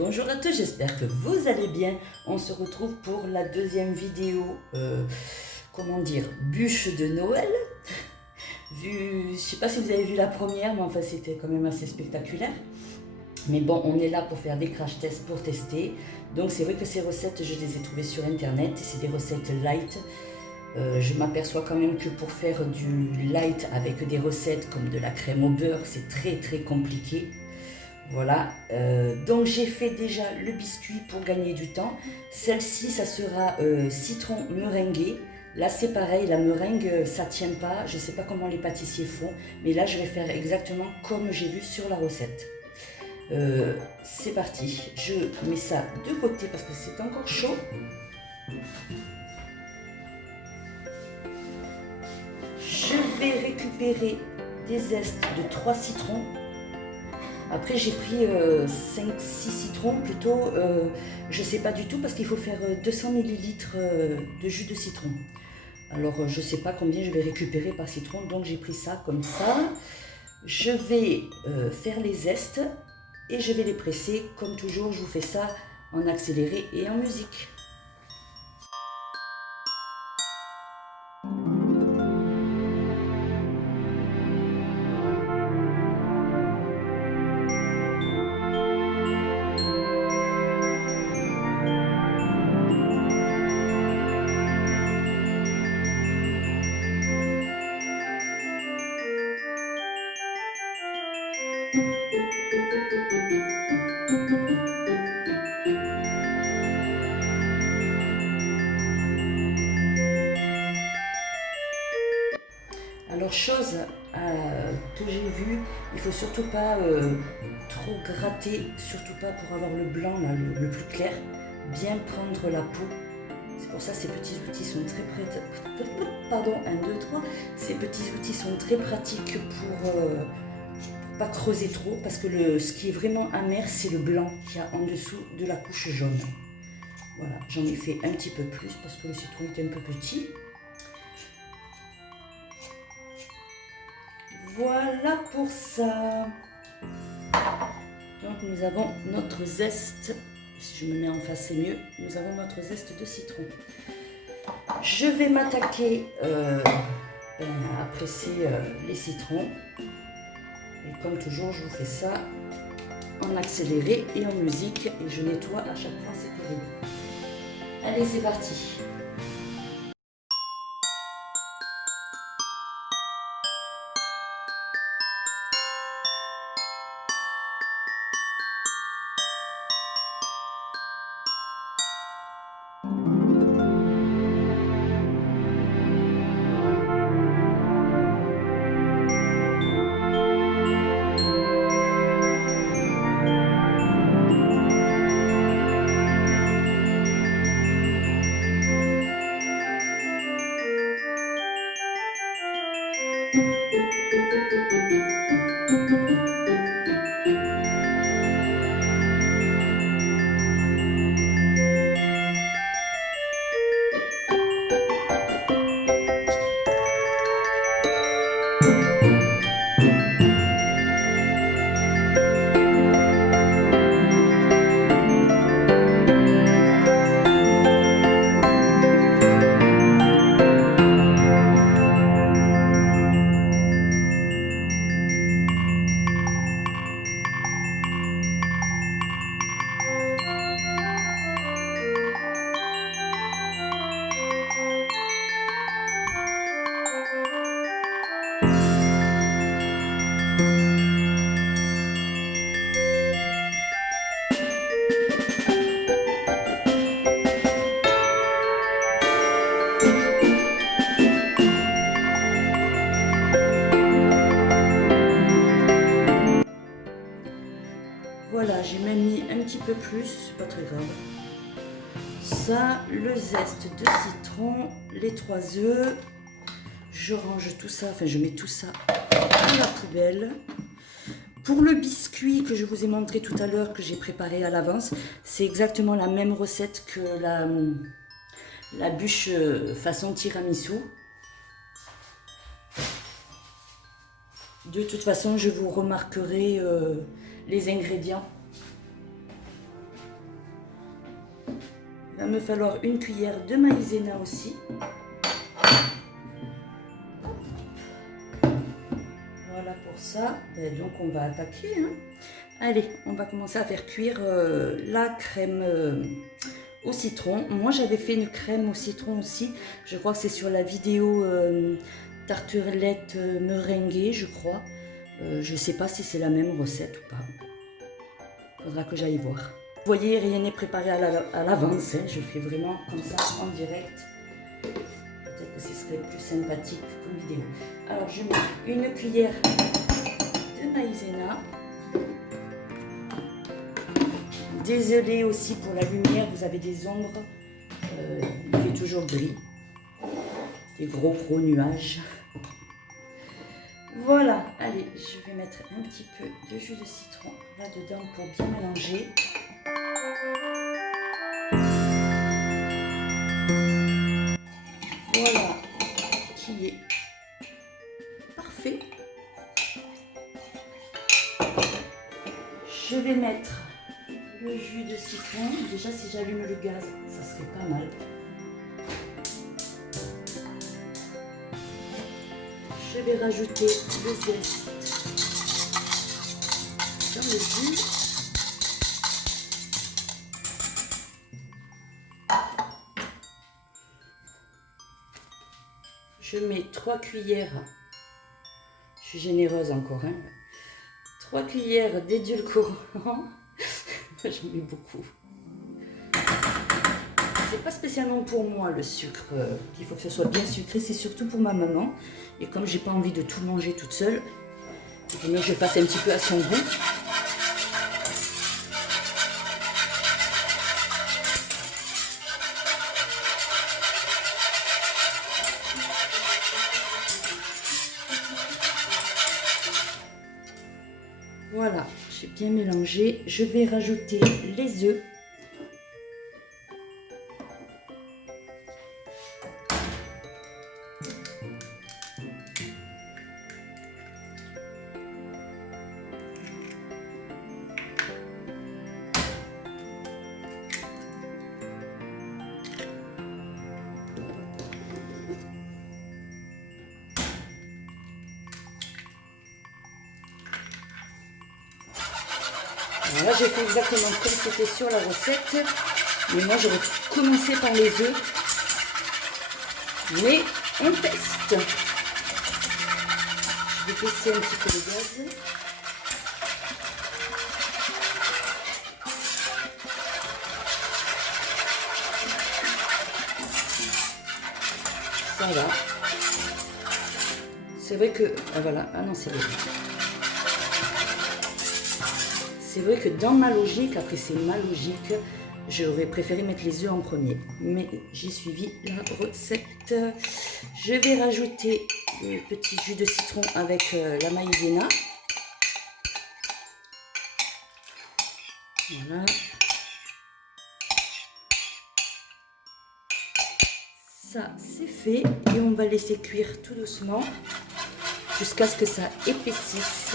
Bonjour à tous, j'espère que vous allez bien. On se retrouve pour la deuxième vidéo, bûche de Noël. Je sais pas si vous avez vu la première, mais enfin c'était quand même assez spectaculaire. Mais bon, on est là pour faire des crash tests, pour tester. Donc c'est vrai que ces recettes, je les ai trouvées sur internet, c'est des recettes light. Je m'aperçois quand même que pour faire du light avec des recettes comme de la crème au beurre, c'est très compliqué. Voilà, donc j'ai fait déjà le biscuit pour gagner du temps. Celle-ci, ça sera citron meringué. Là, c'est pareil, la meringue, ça tient pas. Je sais pas comment les pâtissiers font, mais là, je vais faire exactement comme j'ai vu sur la recette. C'est parti, je mets ça de côté parce que c'est encore chaud. Je vais récupérer des zestes de 3 citrons. Après j'ai pris 5-6 citrons plutôt, je sais pas du tout parce qu'il faut faire 200 ml de jus de citron. Alors je sais pas combien je vais récupérer par citron, donc j'ai pris ça comme ça. Je vais faire les zestes et je vais les presser. Comme toujours, je vous fais ça en accéléré et en musique. Alors chose que j'ai vue, il faut surtout pas trop gratter, surtout pas pour avoir le blanc là, le plus clair, bien prendre la peau. C'est pour ça que ces petits outils sont très pratiques. Pardon, 1, 2, 3. Ces petits outils sont très pratiques pour pas creuser trop, parce que ce qui est vraiment amer, c'est le blanc qu'il y a en dessous de la couche jaune. Voilà, j'en ai fait un petit peu plus parce que le citron était un peu petit. Voilà pour ça. Donc nous avons notre zeste. Si je me mets en face, c'est mieux. Nous avons notre zeste de citron. Je vais m'attaquer à presser les citrons. Et comme toujours, je vous fais ça en accéléré et en musique. Et je nettoie à chaque fois, c'est terrible. Allez, c'est parti. Voilà, j'ai même mis un petit peu plus, c'est pas très grave. Ça, le zeste de citron, les 3 œufs. Je range tout ça, enfin je mets tout ça à la poubelle. Pour le biscuit que je vous ai montré tout à l'heure, que j'ai préparé à l'avance, c'est exactement la même recette que la bûche façon tiramisu. De toute façon, je vous remarquerai les ingrédients. va me falloir une cuillère de maïzena aussi. Voilà pour ça. Ben, donc on va attaquer. Hein. Allez, on va commencer à faire cuire la crème au citron. Moi j'avais fait une crème au citron aussi. Je crois que c'est sur la vidéo tartelette meringuée, je crois. Je ne sais pas si c'est la même recette ou pas. Faudra que j'aille voir. Vous voyez, rien n'est préparé à l'avance. Hein. Je fais vraiment comme ça en direct. Peut-être que ce serait plus sympathique comme vidéo. Alors je mets une cuillère de maïzena. Désolée aussi pour la lumière, vous avez des ombres. Il fait toujours gris. Des gros nuages. Voilà, allez, je vais mettre un petit peu de jus de citron là-dedans pour bien mélanger. Voilà, qui est parfait. Je vais mettre le jus de citron. Déjà, si j'allume le gaz, ça serait pas mal. Je vais rajouter le zeste dans le jus. Je mets 3 cuillères, je suis généreuse encore, hein, 3 cuillères d'édulcorant. J'en mets beaucoup. C'est pas spécialement pour moi le sucre, il faut que ce soit bien sucré, c'est surtout pour ma maman. Et comme j'ai pas envie de tout manger toute seule, il faut mieux que je fasse un petit peu à son goût. Voilà, j'ai bien mélangé. Je vais rajouter les œufs. Alors là, j'ai fait exactement comme c'était sur la recette. Mais moi, j'aurais commencé par les œufs. Mais on teste. Je vais baisser un petit peu le gaz. Ça va. C'est vrai que... Ah voilà, ah non, c'est vrai. C'est vrai que dans ma logique, après c'est ma logique, j'aurais préféré mettre les œufs en premier. Mais j'ai suivi la recette. Je vais rajouter le petit jus de citron avec la maïzena. Voilà. Ça, c'est fait. Et on va laisser cuire tout doucement jusqu'à ce que ça épaississe.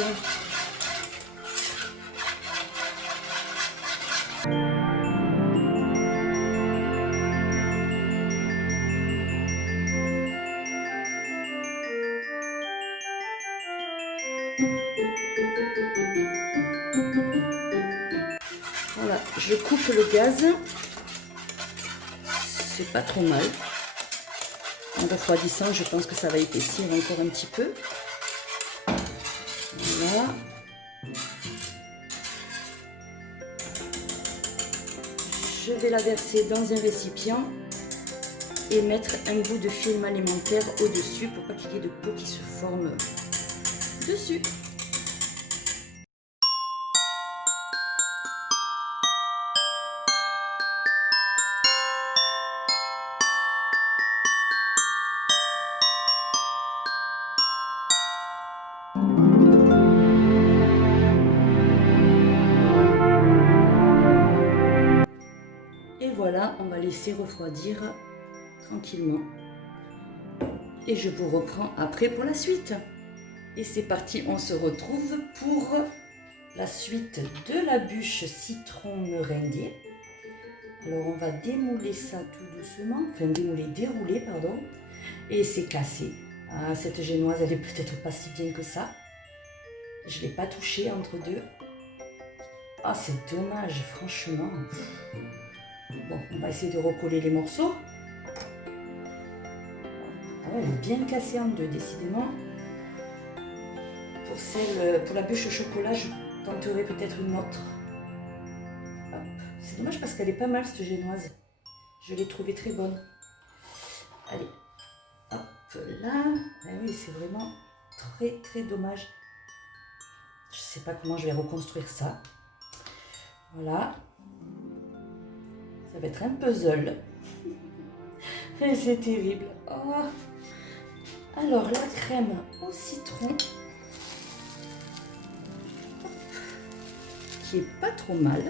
Voilà, je coupe le gaz. C'est pas trop mal. En refroidissant, je pense que ça va épaissir encore un petit peu. Voilà. Je vais la verser dans un récipient et mettre un bout de film alimentaire au-dessus pour pas qu'il y ait de peau qui se forme dessus. Et voilà, on va laisser refroidir tranquillement. Et je vous reprends après pour la suite. Et c'est parti, on se retrouve pour la suite de la bûche citron meringuée. Alors on va démouler ça tout doucement, enfin dérouler pardon, et c'est cassé. Ah, cette génoise elle est peut-être pas si bien que ça. Je l'ai pas touchée entre deux. Ah c'est dommage franchement. Bon, on va essayer de recoller les morceaux. Ah ouais, elle est bien cassée en deux décidément. Pour la bûche au chocolat, je tenterai peut-être une autre. C'est dommage parce qu'elle est pas mal cette génoise. Je l'ai trouvée très bonne. Allez, hop là. Ah oui, c'est vraiment très très dommage. Je sais pas comment je vais reconstruire ça. Voilà. Ça va être un puzzle. Et c'est terrible. Oh. Alors la crème au citron. Qui est pas trop mal.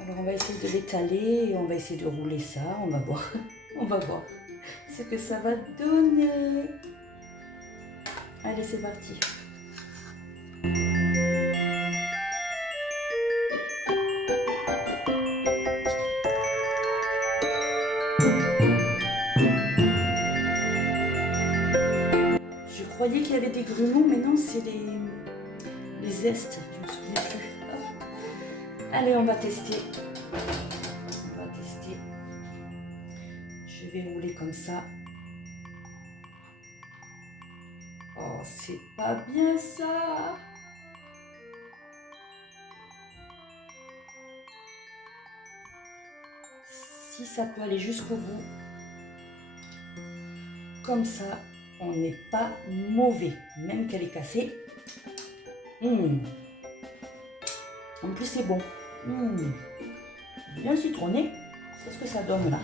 Alors on va essayer de l'étaler et on va essayer de rouler ça, on va voir. On va voir ce que ça va donner. Allez, c'est parti. Je croyais qu'il y avait des grumeaux, mais non, c'est les zestes, je me souviens plus. Allez, on va tester. On va tester. Je vais rouler comme ça. Oh, c'est pas bien ça. Si ça peut aller jusqu'au bout, comme ça, on n'est pas mauvais, même qu'elle est cassée. En plus, c'est bon. Bien citronné. C'est ce que ça donne là.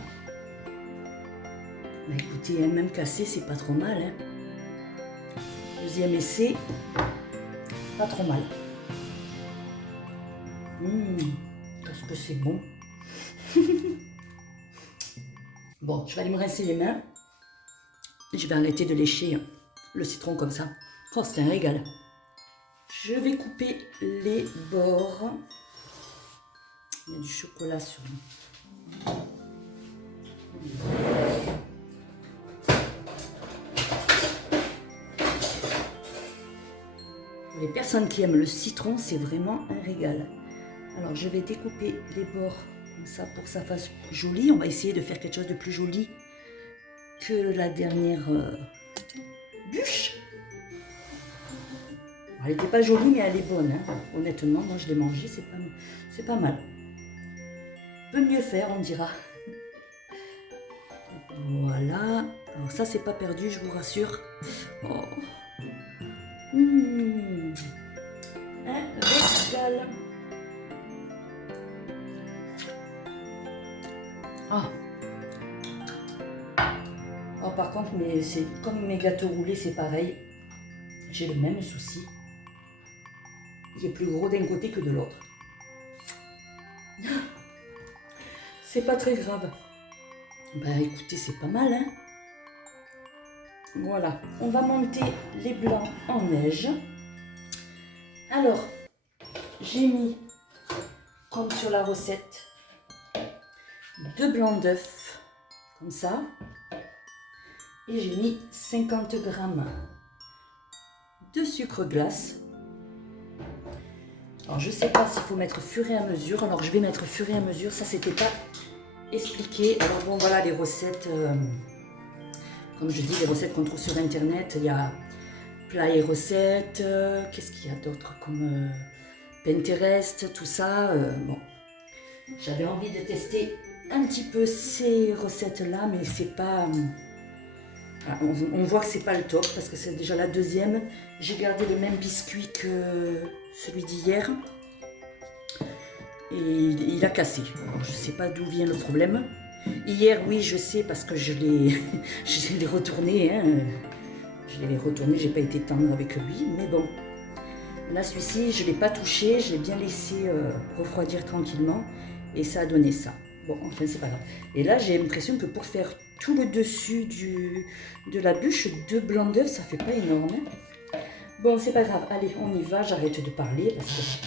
Bah, écoutez, même cassée, c'est pas trop mal. Hein. Deuxième essai, pas trop mal. Parce que c'est bon. Bon, je vais aller me rincer les mains. Je vais arrêter de lécher le citron comme ça. Oh, c'est un régal. Je vais couper les bords. Il y a du chocolat sur lui. Pour les personnes qui aiment le citron, c'est vraiment un régal. Alors, je vais découper les bords comme ça pour que ça fasse joli. On va essayer de faire quelque chose de plus joli que la dernière bûche. Elle n'était pas jolie, mais elle est bonne. Hein. Honnêtement, moi je l'ai mangée, c'est pas mal. Peut mieux faire, on dira. Voilà. Alors ça, c'est pas perdu, je vous rassure. Oh. Un régal. Ah. Oh, par contre, mais c'est comme mes gâteaux roulés, c'est pareil. J'ai le même souci. Il est plus gros d'un côté que de l'autre. C'est pas très grave. Ben écoutez, c'est pas mal, hein. Voilà, on va monter les blancs en neige. Alors, j'ai mis, comme sur la recette, 2 blancs d'œufs, comme ça. Et j'ai mis 50 g de sucre glace. Alors je sais pas s'il faut mettre fur et à mesure. Alors je vais mettre fur et à mesure. Ça c'était pas expliqué. Alors bon voilà les recettes. Comme je dis, les recettes qu'on trouve sur internet. Il y a plats et recettes. Qu'est-ce qu'il y a d'autre comme Pinterest, tout ça. Bon, j'avais envie de tester un petit peu ces recettes là, mais c'est pas. On voit que c'est pas le top parce que c'est déjà la deuxième. J'ai gardé le même biscuit que celui d'hier et il a cassé. Alors, je sais pas d'où vient le problème. Hier, oui, je sais parce que je l'ai retourné. Hein. Je l'ai retourné, j'ai pas été tendre avec lui, mais bon. Là, celui-ci, je l'ai pas touché, je l'ai bien laissé refroidir tranquillement et ça a donné ça. Bon, enfin, c'est pas grave. Et là, j'ai l'impression que pour faire tout le dessus de la bûche, 2 blancs d'œufs, ça fait pas énorme. Hein. Bon, c'est pas grave. Allez, on y va. J'arrête de parler parce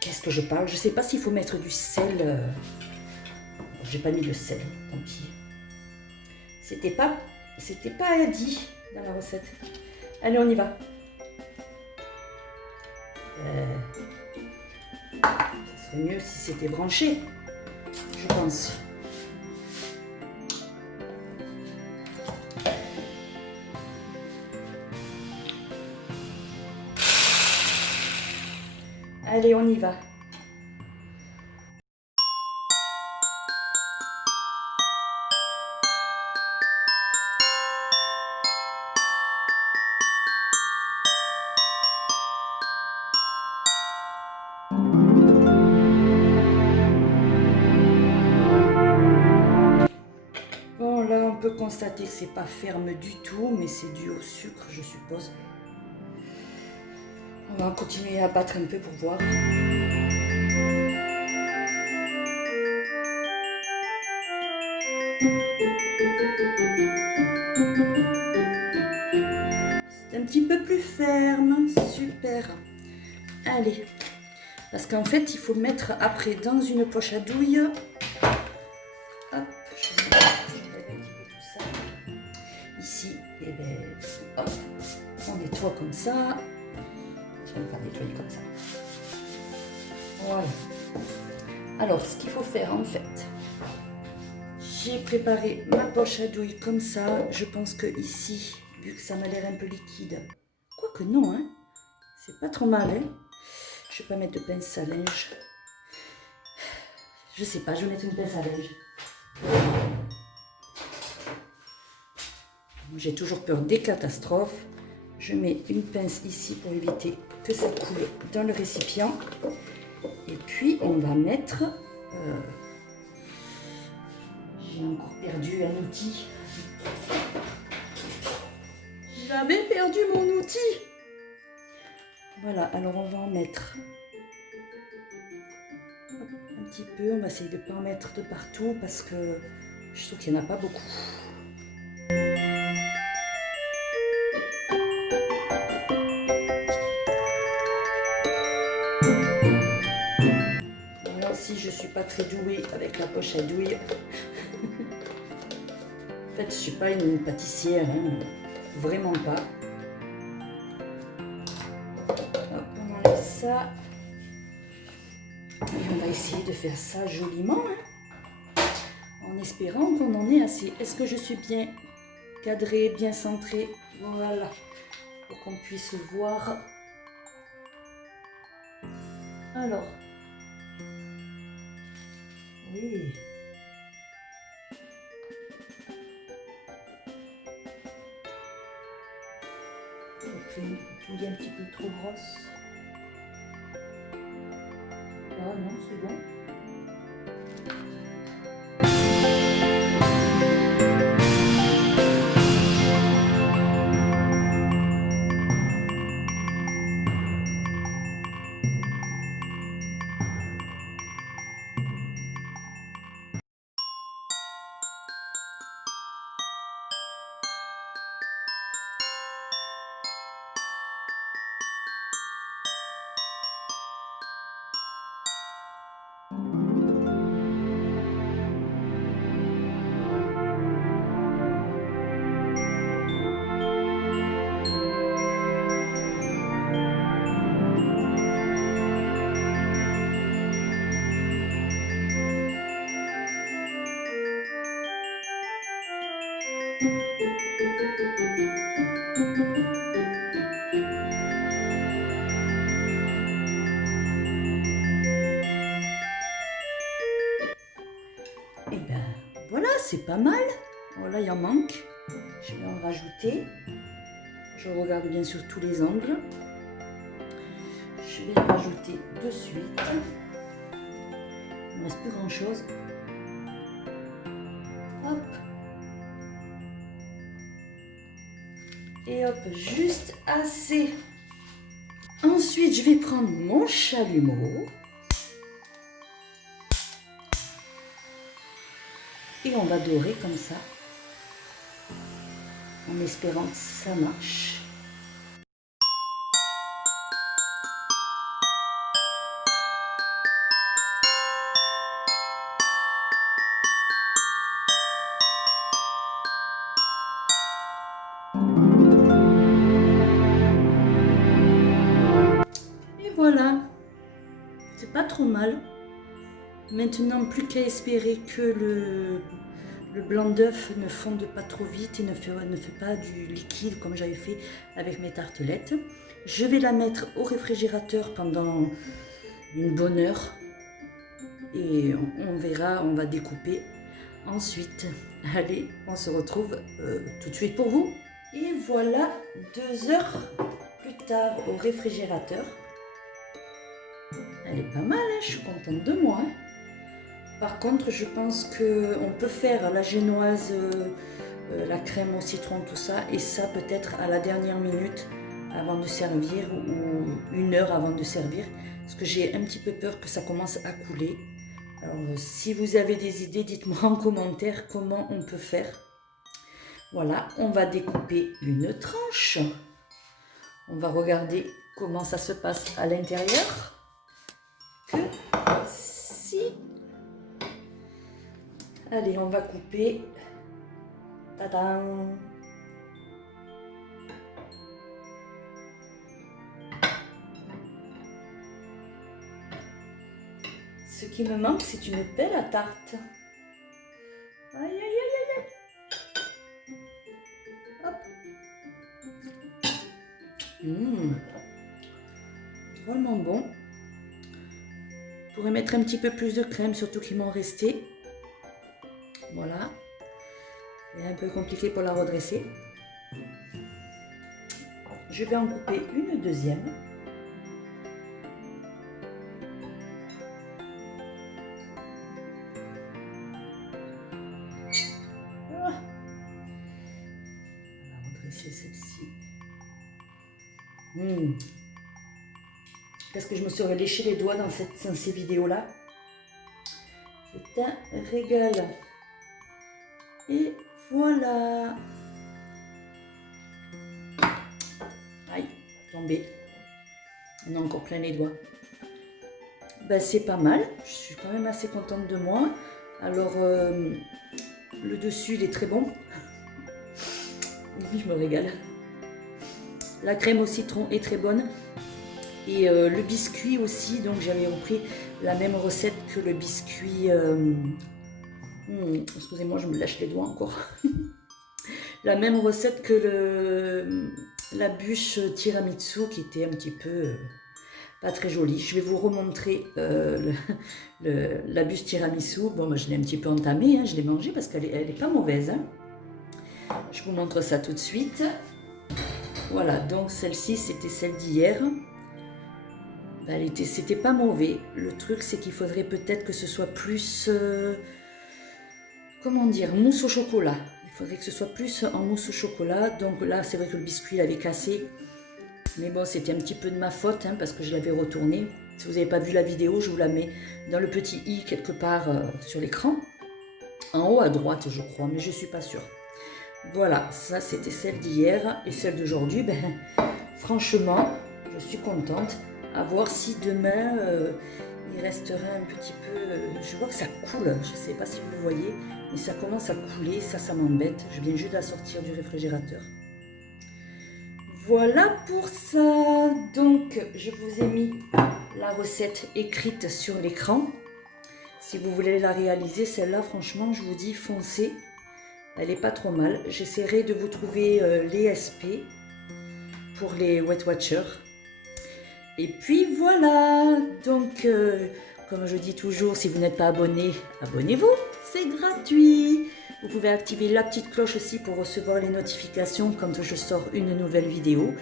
que Qu'est-ce que je parle? Je sais pas s'il faut mettre du sel. J'ai pas mis de sel, tant pis. C'était pas dit dans la recette. Allez, on y va. Ça serait mieux si c'était branché, je pense. Allez, on y va. Bon, là, on peut constater que c'est pas ferme du tout, mais c'est dû au sucre, je suppose. On va continuer à battre un peu pour voir. C'est un petit peu plus ferme, super. Allez, parce qu'en fait, il faut mettre après dans une poche à douille. Hop, je vais mettre un petit peu tout ça. Ici, et bien, hop, on nettoie comme ça. Je vais pas nettoyer comme ça. Voilà. Alors, ce qu'il faut faire en fait, j'ai préparé ma poche à douille comme ça. Je pense que ici, vu que ça m'a l'air un peu liquide, quoique non, hein, c'est pas trop mal, hein. Je vais pas mettre de pince à linge. Je sais pas, je vais mettre une pince à linge. J'ai toujours peur des catastrophes. Je mets une pince ici pour éviter que ça coule dans le récipient. Et puis on va mettre... J'ai encore perdu un outil. J'avais perdu mon outil. Voilà, alors on va en mettre un petit peu. On va essayer de ne pas en mettre de partout parce que je trouve qu'il n'y en a pas beaucoup. Moi aussi, je ne suis pas très douée avec la poche à douille. En fait, je ne suis pas une pâtissière, hein. Vraiment pas. Hop, on enlève ça. Et on va essayer de faire ça joliment, hein, en espérant qu'on en ait assez. Est-ce que je suis bien cadrée, bien centrée? Voilà, pour qu'on puisse voir. Alors, oui. Peut-être une touille un petit peu trop grosse. Ah non, c'est bon. Et ben voilà, c'est pas mal. Voilà, il en manque. Je vais en rajouter. Je regarde bien sûr tous les angles. Je vais en rajouter de suite. Il ne reste plus grand chose. Hop. Et hop, juste assez. Ensuite, je vais prendre mon chalumeau. Et on va dorer comme ça. En espérant que ça marche. trop mal. Maintenant, plus qu'à espérer que le blanc d'œuf ne fonde pas trop vite et ne fait pas du liquide comme j'avais fait avec mes tartelettes. Je vais la mettre au réfrigérateur pendant une bonne heure et on verra, on va découper ensuite. Allez, on se retrouve tout de suite pour vous. Et voilà, 2 heures plus tard au réfrigérateur. Elle est pas mal, hein, je suis contente de moi. Hein. Par contre, je pense qu'on peut faire la génoise, la crème au citron, tout ça, et ça peut-être à la dernière minute avant de servir ou 1 heure avant de servir, parce que j'ai un petit peu peur que ça commence à couler. Alors, si vous avez des idées, dites-moi en commentaire comment on peut faire. Voilà, on va découper une tranche. On va regarder comment ça se passe à l'intérieur. Que si... Allez, on va couper. Tadam! Ce qui me manque, c'est une pelle à tarte. Aïe, aïe, aïe, aïe, aïe. Vraiment bon. Je pourrais mettre un petit peu plus de crème, surtout qu'il m'en restait. Voilà. C'est un peu compliqué pour la redresser. Je vais en couper une deuxième. Ah. On va redresser celle-ci. Parce que je me serais léché les doigts dans ces vidéos-là. C'est un régal. Et voilà. Aïe, tombé. On a encore plein les doigts. Ben, c'est pas mal. Je suis quand même assez contente de moi. Alors, le dessus, il est très bon. Oui, je me régale. La crème au citron est très bonne. Et le biscuit aussi. Donc, j'avais repris la même recette que le biscuit... excusez-moi, je me lâche les doigts encore. La même recette que la bûche tiramisu qui était un petit peu pas très jolie. Je vais vous remontrer la bûche tiramisu. Bon, moi, je l'ai un petit peu entamée, hein, je l'ai mangée parce qu'elle est pas mauvaise. Hein. Je vous montre ça tout de suite. Voilà, donc celle-ci, c'était celle d'hier. Ben, c'était pas mauvais. Le truc, c'est qu'il faudrait peut-être que ce soit plus... comment dire, mousse au chocolat. Il faudrait que ce soit plus en mousse au chocolat. Donc là, c'est vrai que le biscuit l'avait cassé. Mais bon, c'était un petit peu de ma faute, hein, parce que je l'avais retourné. Si vous n'avez pas vu la vidéo, je vous la mets dans le petit i quelque part sur l'écran. En haut à droite, je crois, mais je ne suis pas sûre. Voilà, ça c'était celle d'hier. Et celle d'aujourd'hui, ben, franchement, je suis contente. À voir si demain... il restera un petit peu... je vois que ça coule, je ne sais pas si vous le voyez, mais ça commence à couler, ça m'embête. Je viens juste de la sortir du réfrigérateur. Voilà pour ça. Donc, je vous ai mis la recette écrite sur l'écran. Si vous voulez la réaliser, celle-là, franchement, je vous dis, foncez. Elle n'est pas trop mal. J'essaierai de vous trouver les SP pour les Weight Watchers. Et puis voilà, donc comme je dis toujours, si vous n'êtes pas abonné, abonnez-vous, c'est gratuit. Vous pouvez activer la petite cloche aussi pour recevoir les notifications quand je sors une nouvelle vidéo.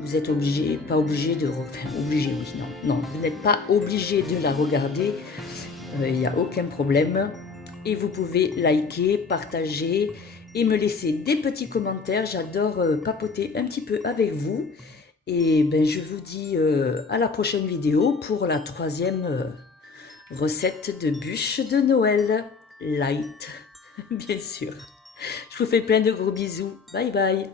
Vous êtes pas obligé de... Enfin, obligé, oui, non, vous n'êtes pas obligé de la regarder, il n'y a aucun problème. Et vous pouvez liker, partager et me laisser des petits commentaires, j'adore papoter un petit peu avec vous. Et ben, je vous dis à la prochaine vidéo pour la 3e recette de bûche de Noël. Light, bien sûr. Je vous fais plein de gros bisous. Bye bye.